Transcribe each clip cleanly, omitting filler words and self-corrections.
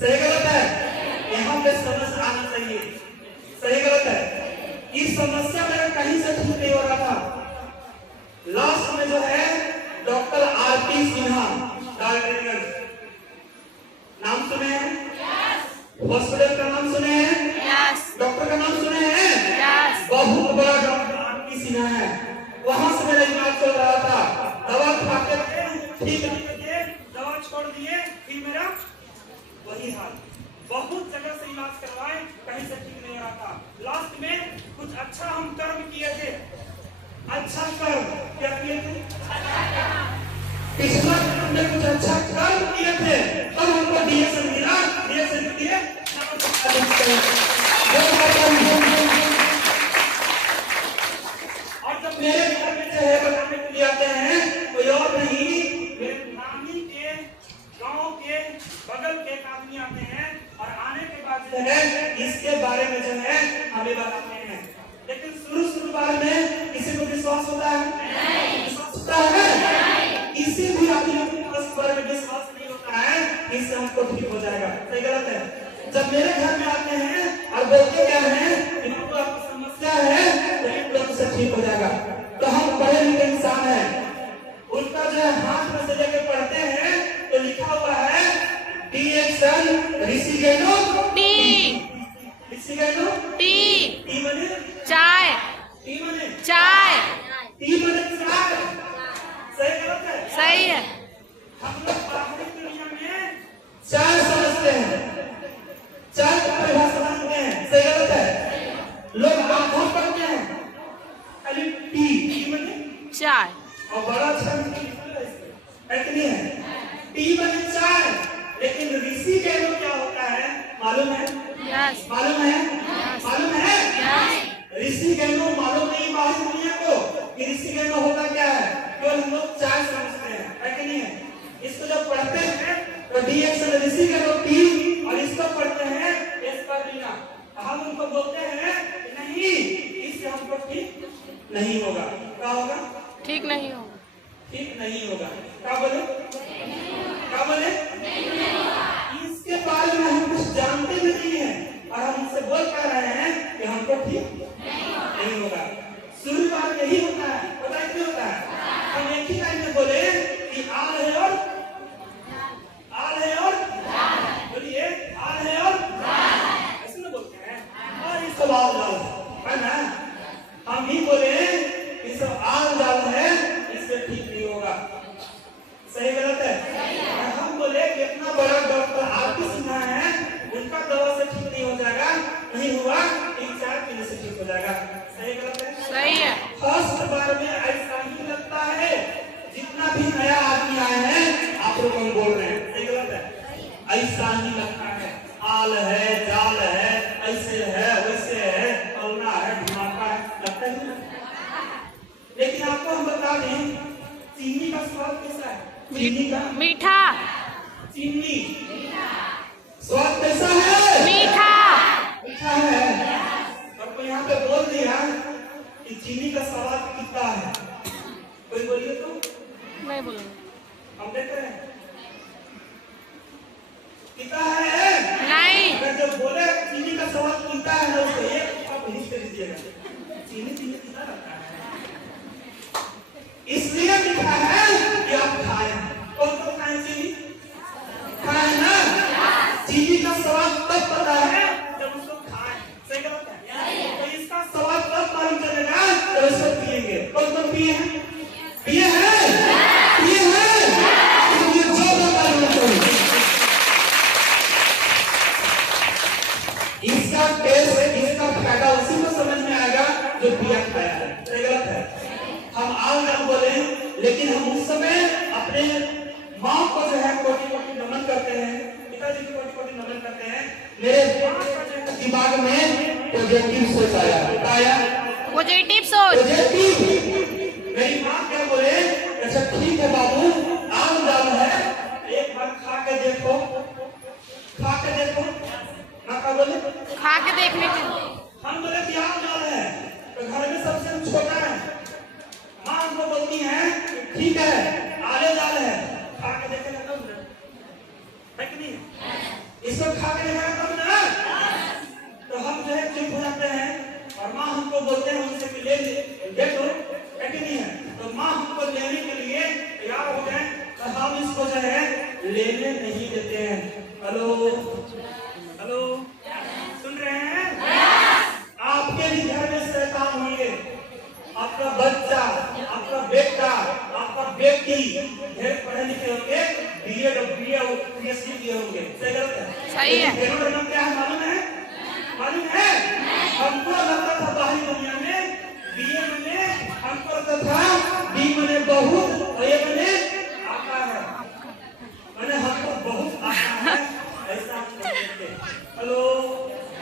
सही गलत है? यहाँ पे समझ आना चाहिए। सही गलत है? इस समस्या मेरा कहीं से ठीक नहीं हो रहा था। लास्ट में जो है डॉक्टर आरपी सिन्हा डाल्टनगंज, नाम सुने हैं? हॉस्पिटल का नाम सुने हैं? डॉक्टर का नाम सुने हैं? बहुत बड़ा डॉक्टर आरपी सिन्हा है। वहां से मेरा इलाज चल रहा था। दवा खाते थे, ठीक थे, दवा छोड़ दिए, फिर मेरा वही हाल। बहुत जगह से इलाज करवाए, कहीं से ठीक नहीं हो रहा था। लास्ट में कुछ अच्छा हम कर्म किए थे। अच्छा कर्म क्या किए थे? पिछला कर्म में कुछ अच्छा कर्म किए थे, तब हमको डीएसएन मिला। डीएसएन के लिए और जब मेरे घर में जो है बनाने के लिए आते हैं, कोई और नहीं, मेरे नानी के गांव के बगल के आदमी आते हैं और आने के बाद जो है इसके बारे में जो है हमें बताते हैं। लेकिन शुरू बार में किसी को विश्वास होता है? विश्वास होता है? किसी भी आदमी को इस बारे में विश्वास नहीं होता है इससे हमको ठीक हो जाएगा। सही गलत है? जब मेरे घर में आते हैं और बोलते क्या है कि हमको आपकी समस्या है तो एक लोग से ठीक हो जाएगा, तो हम पढ़े लिखे इंसान हैं। उनका जो है हाथ में से लेके पढ़ते हैं तो लिखा हुआ है डीएक्सन ऋषिकेनो टी, ऋषिकेनो टी, टी माने चाय, टी माने चाय, टी माने चाय। सही गलत है? सही है। हम लोग बाहरी दुनिया में चाय समझते हैं, चाय की परिभाषा समझते हैं। सही गलत है? लोग आंखों पढ़ते हैं खाली टी, टी माने चाय, और बड़ा अच्छा इतनी है टी माने चाय। लेकिन ऋषिकेनो क्या होता है मालूम है? मालूम है? मालूम है? ऋषिकेनो मालूम नहीं बाहरी दुनिया को कि ऋषिकेनो होता क्या है। केवल हम लोग चाय समझते हैं, है कि नहीं है? इसको जब पढ़ते हैं तो डीएक्सन ऋषिकेनो टी, और इसको पढ़ते हैं एस्पर्मिना। हम उनको बोलते हैं नहीं, इससे हमको ठीक नहीं होगा। क्या होगा? ठीक नहीं होगा। ठीक नहीं होगा। क्या बोले? क्या बोले? इसके बारे में हम कुछ जानते नहीं है और हम उनसे बोल पा रहे हैं कि हमको ठीक नहीं होगा। शुरू बार यही होता है, पता है क्यों होता है? हम एक ही टाइम में बोले कि आल है और आल है और बोलिए आल है और ऐसे ना बोलते हैं, और इस सब आल जाल है ना। हम ही बोले इस सब आल जाल है, इससे ठीक नहीं होगा। सही गलत है? हम बोले कि इतना बड़ा डॉक्टर आरपी सिन्हा है, उनका दवा से ठीक नहीं हो जाएगा, नहीं हुआ, एक चाय पीने से ठीक हो जाएगा। सही गलत है? सही है। फर्स्ट बार में ऐसा ही लगता है। जितना भी नया आदमी आए हैं आप लोग हम बोल रहे हैं, सही गलत है? ऐसा ही लगता है, आल है, जाल है, ऐसे है, वैसे है, फलना है, ढिमाका है, लगता ही नहीं। लेकिन आपको हम बता दें चीनी का स्वाद कैसा है? चीनी का मीठा, चीनी स्वाद कैसा है? मीठा, मीठा है। और कोई यहाँ पे बोल दिया कि चीनी का स्वाद कितना है, कोई बोलिए तो नहीं बोलेंगे। हम देख रहे हैं कितना है? नहीं। अगर जो बोले चीनी का स्वाद कितना है ना, उसको एक आप लिख कर दीजिएगा। चीनी चीनी कितना रहता है, इसलिए मीठा है कि आप खाए। कौन कौन खाए चीनी? खाए ना। चीनी का स्वाद तब पता है जब उसको खाए। सही गलत है? तो इसका स्वाद तब मालूम चलेगा जब इसको पिएंगे। कौन कौन पिए हैं? पिए हैं? पिए हैं? इसलिए जो मालूम चाहिए इसका टेस्ट, इसका फायदा उसी को समझ में आएगा जो पिया खाया है। सही गलत है? हम आल जाल बोले, लेकिन हम उस समय अपने माँ को जो है कोटि कोटि नमन करते हैं, पिताजी को कोटि कोटि नमन करते हैं। मेरे माँ का जो है दिमाग में पॉजिटिव सोच आया, पॉजिटिव सोच। मेरी माँ क्या बोले, अच्छा ठीक है बाबू, आल जाल है, एक बार खा के देखो, खा के देखो। माँ का बोले खा के देखने के। हम बोले कि आल जाल है तो घर में सबसे छोटा है। माँ हमको बोलती है ठीक है आले जाल है, खा के देखे है कि नहीं? इसको खा के देखा तब ना, तो हम जो है चुप हो जाते हैं और माँ हमको बोलते हैं उनसे कि ले तो है कि नहीं है, तो माँ हमको लेने के लिए तैयार हो गए, तो हम इसको जो है लेने नहीं देते हैं। हेलो हेलो, सुन रहे हैं? आपके भी घर में शैतान होंगे, आपका बच्चा, आपका बेटा, आपका बेटी ढेर पढ़े लिखे होंगे, बीएड और पीएचडी किए होंगे, सही गलत है? सही है। का नाम क्या है मालूम है? मालूम है? हमको लगता था बाहरी दुनिया में बीए में हमको लगता था बी मैंने बहुत और ये मैंने आता है, मैंने हमको बहुत आता है, ऐसा हम सोचते थे। हेलो,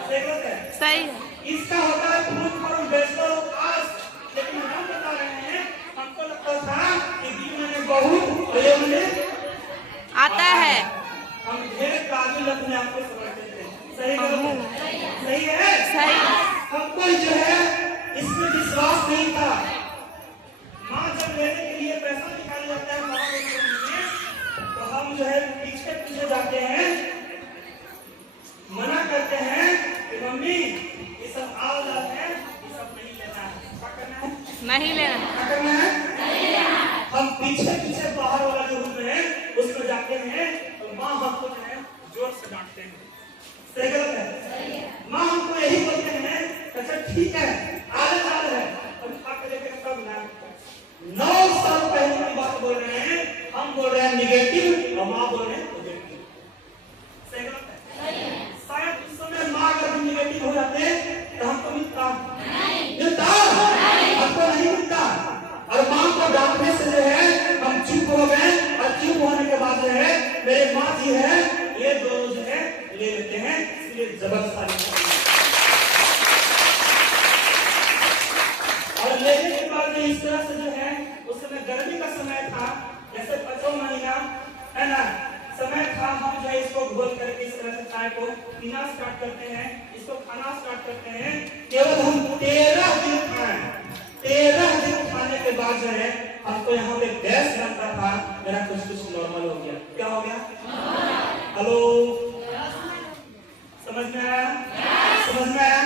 सही गलत है? सही है। इसका होता है full form bachelor of arts, लेकिन हम बता रहे हैं हमको लगता था कि बी मैंने बहुत और ये मैंने आता है। हम ढेर काबिल अपने आप को समझते थे, सही गलत? सही है? सही। हमको जो है इसमें विश्वास नहीं था। माँ जब लेने के लिए पैसा निकाल जाता है माँ के लिए, तो हम जो है पीछे पीछे जाते हैं, मना करते हैं कि मम्मी ये सब आला है, ये सब नहीं लेना है। क्या करना है? नहीं लेना। क्या करना है? हम पीछे पीछे बाहर वाला जो रूम है उसमें जाते हैं, तो माँ हमको जो है जोर से डांटते हैं, सही गलत है? माँ हमको यही बोलते हैं, अच्छा ठीक है आल है, हम खा के देखें तब ना। 9 साल पहले की बात बोल रहे हैं, हम बोल रहे हैं निगेटिव और माँ बोल रहे हैं पॉजिटिव, सही गलत है? शायद उस समय माँ अगर निगेटिव हो जाते तो हमको मिलता हमको नहीं मिलता, और माँ को डांटने से जो है हम चुप हो गए, और चुप होने के बाद जो है मेरे माँ जी है ये दोनों जो है ले लेते हैं, इसलिए जबरदस्ती। और लेने के बाद इस तरह से जो है उस समय गर्मी का समय था, जैसे 5वां महीना है ना, समय था, हम जो है इसको घोल करके इस तरह से चाय को पीना स्टार्ट करते हैं, इसको खाना स्टार्ट करते हैं। केवल हम 13 दिन खाएं, 13 दिन खाने के बाद जो है हमको यहाँ पे गैस बनता था, मेरा कुछ कुछ नॉर्मल हो गया। क्या हो गया? हेलो, समझ में आया? समझ में आया?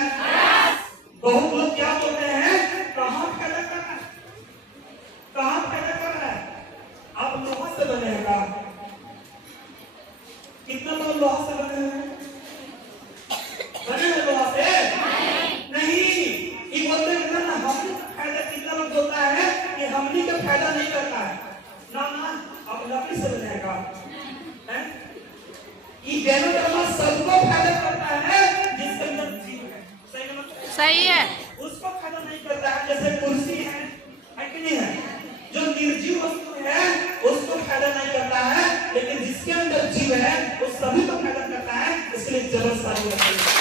बहुत लोग क्या बोलते हैं, कहाँ फायदा कर रहा है, कहाँ फायदा कर रहा है? आप लोहा से बने हैं का? कितना लोग लोहा से बने हैं? बने हैं लोहा से? नहीं, ये बोलते हैं ना हमनी का फायदा, कितना लोग बोलता है कि हमनी का फायदा नहीं करता है ना ना, आप लकड़ी से बने हैं का? ये डेनोडर्मा सबको फायदा करता है जिसके अंदर जीव है, सही ना? सही है। उसको फायदा नहीं करता है, जैसे कुर्सी है कि नहीं है, जो निर्जीव वस्तु है उसको फायदा नहीं करता है, लेकिन जिसके अंदर जीव है वो सभी को फायदा करता है, इसलिए जबरदस्ती